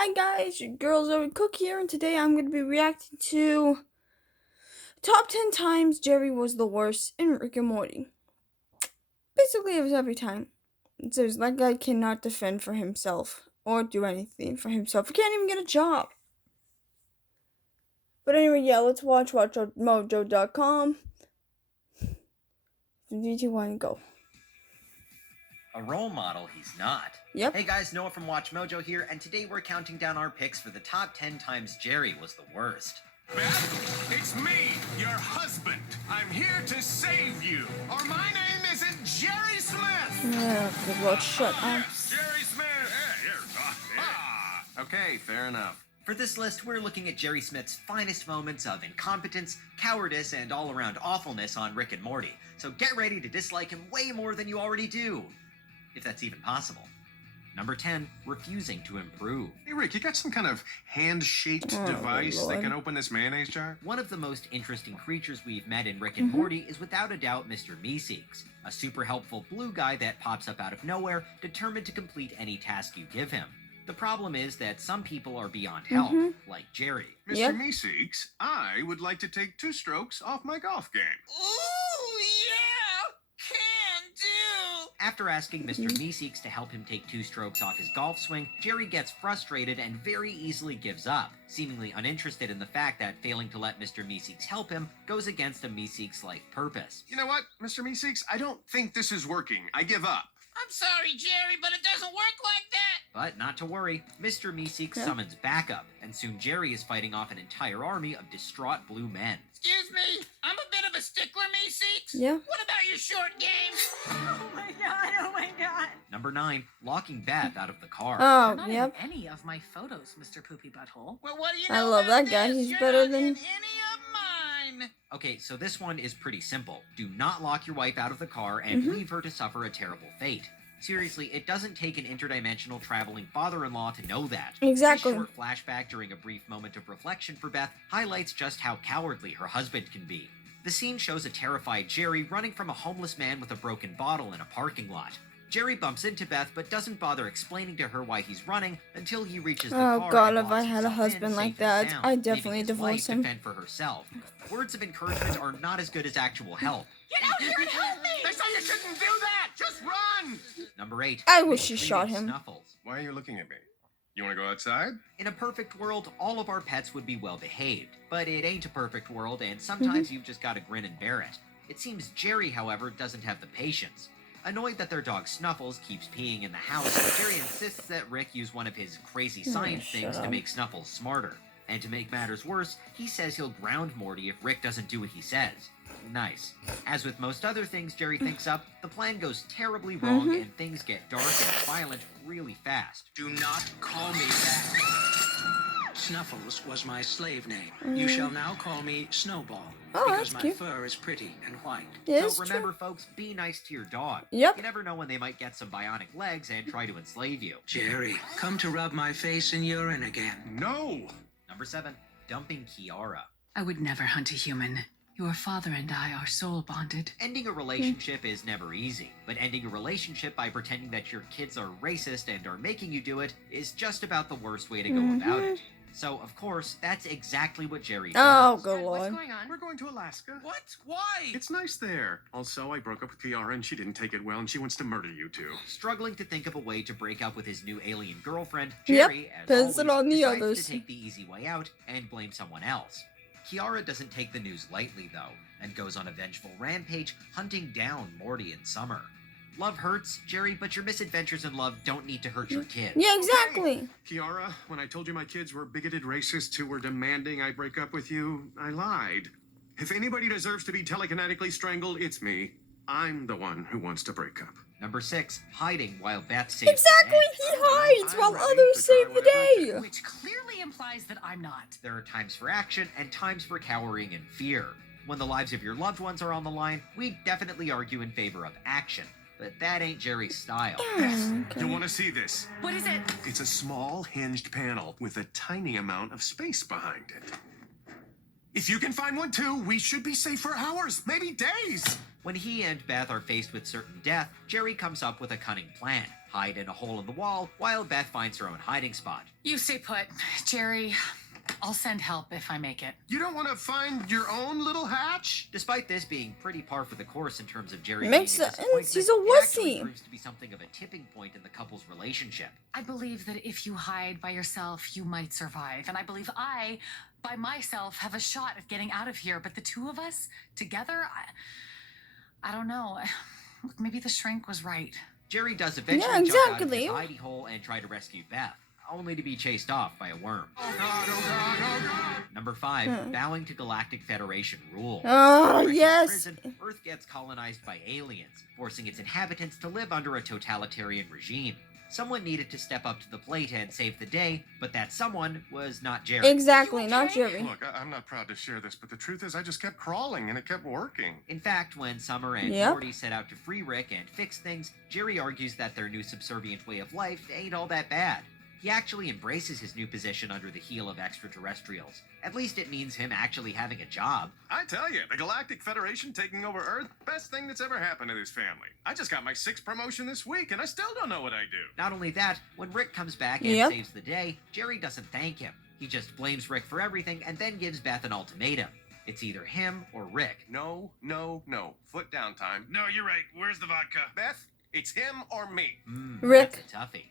Hi guys, your girl Zoe Cook here, and today I'm going to be reacting to top 10 times Jerry was the worst in Rick and Morty. Basically, it was every time. It says that guy cannot defend for himself or do anything for himself. He can't even get a job. But anyway, yeah, let's watch mojo.com. 3, 2, 1, go. A role model he's not. Yep. Hey guys, Noah from Watch Mojo here, and today we're counting down our picks for the top 10 times Jerry was the worst. Beth, it's me, your husband. I'm here to save you. Or my name isn't Jerry Smith. Yeah, good Lord, shut up. Yes, Jerry Smith. Okay, fair enough. For this list, we're looking at Jerry Smith's finest moments of incompetence, cowardice, and all-around awfulness on Rick and Morty. So get ready to dislike him way more than you already do. If that's even possible. Number 10, refusing to improve. Hey, Rick, you got some kind of hand-shaped device Lord. that can open this mayonnaise jar? One of the most interesting creatures we've met in Rick and Morty is without a doubt Mr. Meeseeks, a super helpful blue guy that pops up out of nowhere, determined to complete any task you give him. The problem is that some people are beyond help, like Jerry. Mr. Yep. Meeseeks, I would like to take 2 strokes off my golf game. Ooh, yeah! Can do! After asking Mr. Meeseeks to help him take 2 strokes off his golf swing, Jerry gets frustrated and very easily gives up, seemingly uninterested in the fact that failing to let Mr. Meeseeks help him goes against a Meeseeks life purpose. You know what, Mr. Meeseeks? I don't think this is working. I give up. I'm sorry, Jerry, but it doesn't work like that! But not to worry, Mr. Meeseeks summons backup, and soon Jerry is fighting off an entire army of distraught blue men. Excuse me, I'm a bit of a stickler, Meeseeks. Yeah. What about your short game? Oh my god. Number 9, locking Beth out of the car. Oh, Not yep. in any of my photos, Mr. Poopy Butthole. Well, what do you I know love about that guy. this? He's You're better not than- in any of mine. Okay, so this one is pretty simple. Do not lock your wife out of the car and leave her to suffer a terrible fate. Seriously, it doesn't take an interdimensional traveling father-in-law to know that. Exactly. This short flashback during a brief moment of reflection for Beth highlights just how cowardly her husband can be. The scene shows a terrified Jerry running from a homeless man with a broken bottle in a parking lot. Jerry bumps into Beth but doesn't bother explaining to her why he's running until he reaches the car. Oh God, and if I locks had a himself husband in, like safe and that, sound, I'd definitely leaving his divorce wife to him. fend for herself. Words of encouragement are not as good as actual help. Get out here and help me! They say you shouldn't do that! Just run! Number 8. I wish she mistreating shot him. Snuffles. Why are you looking at me? You want to go outside? In a perfect world, all of our pets would be well behaved. But it ain't a perfect world, and sometimes you've just gotta grin and bear it. It seems Jerry, however, doesn't have the patience. Annoyed that their dog Snuffles keeps peeing in the house, Jerry insists that Rick use one of his crazy science things to make Snuffles smarter. And to make matters worse, he says he'll ground Morty if Rick doesn't do what he says. Nice. As with most other things Jerry thinks up, the plan goes terribly wrong and things get dark and violent really fast. Do not call me that. Snuffles was my slave name. You shall now call me Snowball. Oh, because that's my cute. fur is pretty and white. Yeah, So it's remember, true. folks, be nice to your dog. Yep. You never know when they might get some bionic legs and try to enslave you. Jerry, come to rub my face in urine again. No! Number 7, dumping Kiara. I would never hunt a human. Your father and I are soul bonded. Ending a relationship is never easy, but ending a relationship by pretending that your kids are racist and are making you do it is just about the worst way to go about it. So, of course, that's exactly what Jerry Oh, does. good Lord. We're going to Alaska. What? Why? It's nice there. Also, I broke up with Kiara and she didn't take it well and she wants to murder you two. Struggling to think of a way to break up with his new alien girlfriend, Yep, Jerry, as pins it always, on the decides others. to take the easy way out and blame someone else. Kiara doesn't take the news lightly, though, and goes on a vengeful rampage, hunting down Morty and Summer. Love hurts, Jerry, but your misadventures in love don't need to hurt your kids. Yeah, exactly. Kiara, when I told you my kids were bigoted racists who were demanding I break up with you, I lied. If anybody deserves to be telekinetically strangled, it's me. I'm the one who wants to break up. Number 6, hiding while Beth saves Exactly. the day. He hides I'm while ready others to save try the whatever day. Which clearly implies that I'm not. There are times for action and times for cowering and fear. When the lives of your loved ones are on the line, we definitely argue in favor of action. But that ain't Jerry's style. Okay. You want to see this? What is it? It's a small hinged panel with a tiny amount of space behind it. If you can find one too, we should be safe for hours, maybe days. When he and Beth are faced with certain death, Jerry comes up with a cunning plan. Hide in a hole in the wall while Beth finds her own hiding spot. You stay put, Jerry. I'll send help if I make it. You don't want to find your own little hatch? Despite this being pretty par for the course in terms of Jerry Makes being a sense. disappointment, He's a it actually wussy. proves to be something of a tipping point in the couple's relationship. I believe that if you hide by yourself, you might survive. And I believe I, by myself, have a shot at getting out of here. But the two of us together, I don't know. Look, maybe the shrink was right. Jerry does eventually Yeah, jump out of exactly. his hidey hole and try to rescue Beth, only to be chased off by a worm. Oh God, oh God, oh God. Number 5, bowing to Galactic Federation rule. Oh, Rick in yes. prison, Earth gets colonized by aliens, forcing its inhabitants to live under a totalitarian regime. Someone needed to step up to the plate and save the day, but that someone was not Jerry. Exactly, You not okay? Jerry. Look, I'm not proud to share this, but the truth is I just kept crawling and it kept working. In fact, when Summer and Yep. Morty set out to free Rick and fix things, Jerry argues that their new subservient way of life ain't all that bad. He actually embraces his new position under the heel of extraterrestrials. At least it means him actually having a job. I tell you, the Galactic Federation taking over Earth, best thing that's ever happened to this family. I just got my 6th promotion this week and I still don't know what I do. Not only that, when Rick comes back and Yep. saves the day, Jerry doesn't thank him. He just blames Rick for everything and then gives Beth an ultimatum. It's either him or Rick. No, no, no. Foot down time. No, you're right. Where's the vodka? Beth, it's him or me. Rick. That's a toughie.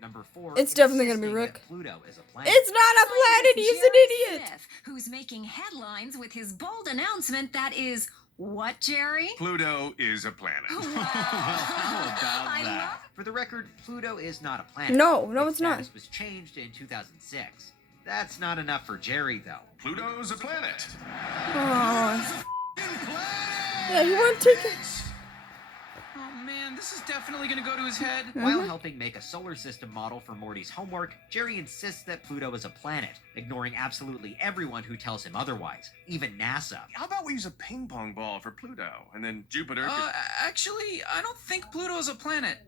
Number 4. It's definitely gonna be insisting Rick. that Pluto is a planet. It's not a planet, he's an Jerry idiot. Smith, who's making headlines with his bold announcement that is what, Jerry? Pluto is a planet. I love For the record, Pluto is not a planet. No, Its it's not. status was changed in 2006. That's not enough for Jerry, though. Pluto's a planet. Oh. Yeah, he won't take it. Oh man, this is definitely gonna go to his head. While helping make a solar system model for Morty's homework, Jerry insists that Pluto is a planet, ignoring absolutely everyone who tells him otherwise, even NASA. How about we use a ping pong ball for Pluto and then Jupiter? Actually, I don't think Pluto's a planet.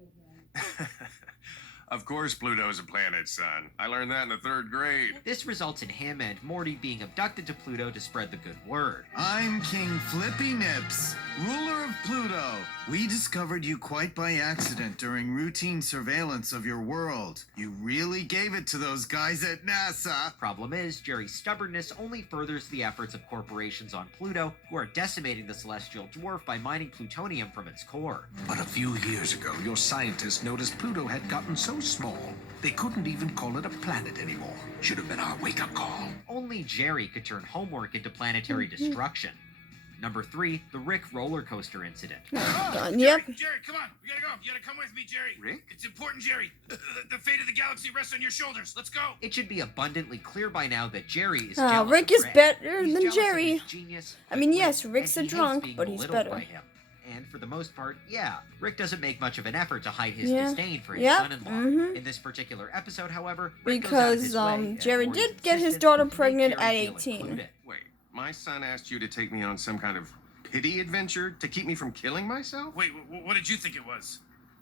Of course, Pluto's a planet, son. I learned that in the 3rd grade. This results in him and Morty being abducted to Pluto to spread the good word. I'm King Flippy Nips, ruler of Pluto. We discovered you quite by accident during routine surveillance of your world. You really gave it to those guys at NASA. Problem is, Jerry's stubbornness only furthers the efforts of corporations on Pluto, who are decimating the celestial dwarf by mining plutonium from its core. But a few years ago, your scientists noticed Pluto had gotten so small, they couldn't even call it a planet anymore. Should have been our wake-up call. Only Jerry could turn homework into planetary destruction. Number 3, the Rick roller coaster incident. Yep. Jerry, come on. We gotta go. You gotta come with me, Jerry. Rick? It's important, Jerry. The fate of the galaxy rests on your shoulders. Let's go. It should be abundantly clear by now that Jerry is Ah, jealous Rick of is better He's than jealous of Jerry. his genius, I mean, quick yes, wit, Rick's and a he hates drunk, being but he's belittled better. by him. And for the most part, yeah, Rick doesn't make much of an effort to hide his Yeah. disdain for his Yep. son-in-law. Mhm. In this particular episode, however, Rick goes out of his Because way, and Jerry Morty's did get his insistence daughter make pregnant Jerry at feel 18. included. Wait, my son asked you to take me on some kind of pity adventure to keep me from killing myself? Wait, what did you think it was?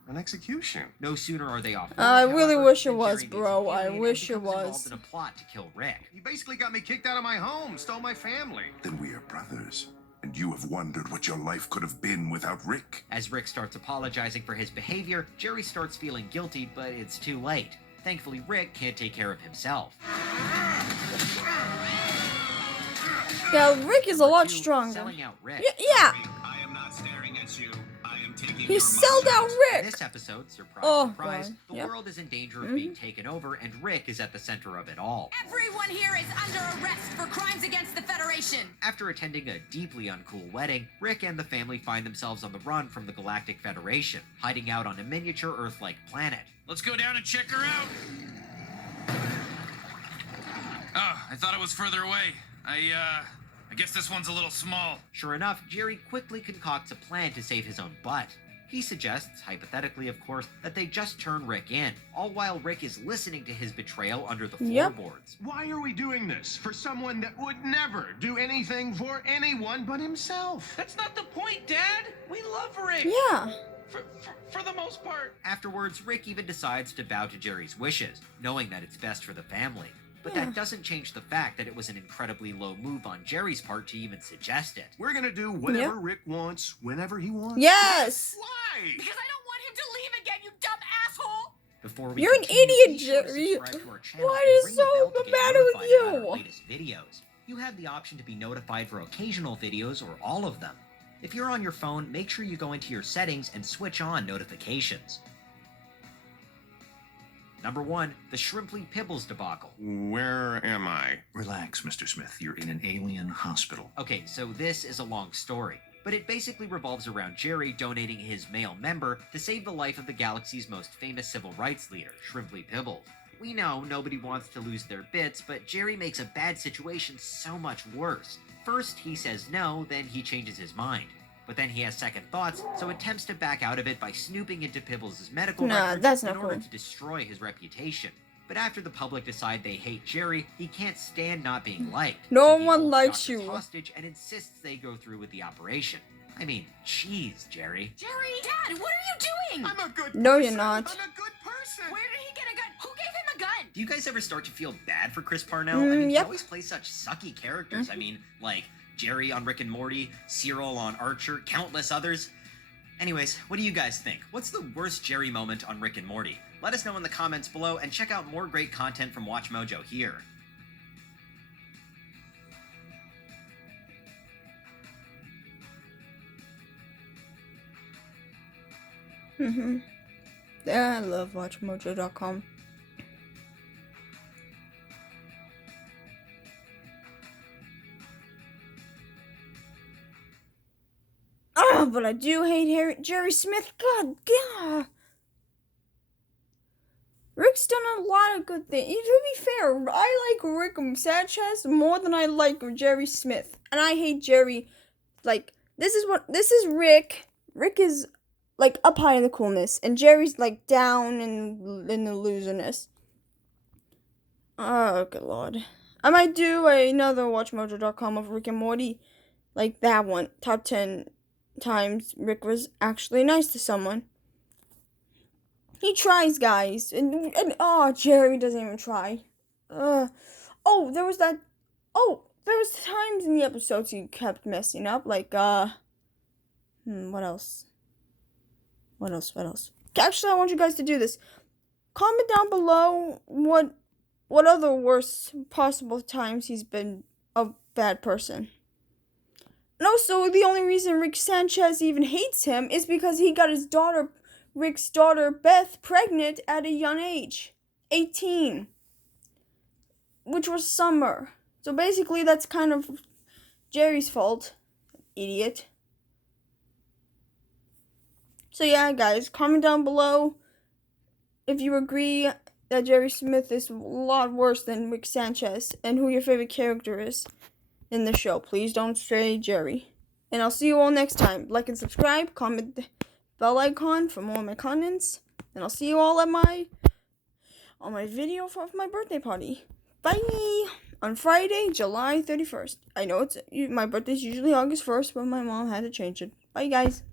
An execution. No sooner are they off. I board, really however, wish it than was, Jerry meets bro. an I alien and wish it becomes involved was. in a plot to kill Rick. You basically got me kicked out of my home, stole my family. Then we are brothers, and you have wondered what your life could have been without Rick. As Rick starts apologizing for his behavior, Jerry starts feeling guilty, but it's too late. Thankfully, Rick can't take care of himself. Yeah, Rick is a lot Two, stronger. Selling out Rick. Yeah, I am not staring at you. I am taking he sold out In Rick. this episode, surprise, Oh, surprise, God. the Yep. world is in danger of being taken over, and Rick is at the center of it all. Everyone here is under arrest for crimes against the Federation. After attending a deeply uncool wedding, Rick and the family find themselves on the run from the Galactic Federation, hiding out on a miniature Earth-like planet. Let's go down and check her out. Oh, I thought it was further away. I guess this one's a little small. Sure enough, Jerry quickly concocts a plan to save his own butt. He suggests, hypothetically of course, that they just turn Rick in, all while Rick is listening to his betrayal under the Yep. floorboards. Why are we doing this? For someone that would never do anything for anyone but himself. That's not the point, Dad. We love Rick. Yeah. For the most part. Afterwards, Rick even decides to bow to Jerry's wishes, knowing that it's best for the family. But Yeah. that doesn't change the fact that it was an incredibly low move on Jerry's part to even suggest it. We're gonna do whatever Rick wants, whenever he wants. Yes! Why? Because I don't want him to leave again, you dumb asshole! Before we You're an continue, idiot, be sure to Jerry. subscribe to our channel What and is ring the so bell to the get matter with notified about you? our latest videos. You have the option to be notified for occasional videos or all of them. If you're on your phone, make sure you go into your settings and switch on notifications. Number 1, the Shrimply Pibbles debacle. Where am I? Relax, Mr. Smith. You're in an alien hospital. Okay, so this is a long story, but it basically revolves around Jerry donating his male member to save the life of the galaxy's most famous civil rights leader, Shrimply Pibbles. We know nobody wants to lose their bits, but Jerry makes a bad situation so much worse. First, he says no, then he changes his mind. But then he has second thoughts, so attempts to back out of it by snooping into Pibbles' medical Nah, records that's in not order cool. to destroy his reputation. But after the public decide they hate Jerry, he can't stand not being liked. No so he one holds likes doctors you. hostage and insists they go through with the operation. I mean, jeez, Jerry. Jerry! Dad, what are you doing? I'm a good No, person. you're not. I'm a good person. Where did he get a gun? Who gave him a gun? Do you guys ever start to feel bad for Chris Parnell? I mean, he yep. always plays such sucky characters. I mean, like Jerry on Rick and Morty, Cyril on Archer, countless others. Anyways, what do you guys think? What's the worst Jerry moment on Rick and Morty? Let us know in the comments below, and check out more great content from Watch Mojo here. Yeah, I love WatchMojo.com. Oh, but I do hate Jerry Smith. God, yeah. Rick's done a lot of good things. To be fair, I like Rick Sanchez more than I like Jerry Smith. And I hate Jerry. Like, this is Rick. Rick is, like, up high in the coolness. And Jerry's, like, down in the loserness. Oh, good lord. I might do another WatchMojo.com of Rick and Morty. Like that one. Top 10 times Rick was actually nice to someone. He tries, guys. And oh, Jerry doesn't even try. There was times in the episodes he kept messing up. Like, what else? Actually, I want you guys to do this. Comment down below what other worst possible times he's been a bad person. And also, the only reason Rick Sanchez even hates him is because he got Rick's daughter, Beth, pregnant at a young age. 18. Which was Summer. So basically, that's kind of Jerry's fault. Idiot. So yeah, guys, comment down below if you agree that Jerry Smith is a lot worse than Rick Sanchez and who your favorite character is in the show. Please don't say Jerry. And I'll see you all next time. Like and subscribe, comment the bell icon for more of my contents. And I'll see you all at my video of my birthday party. Bye! On Friday, July 31st. I know my birthday's usually August 1st, but my mom had to change it. Bye, guys.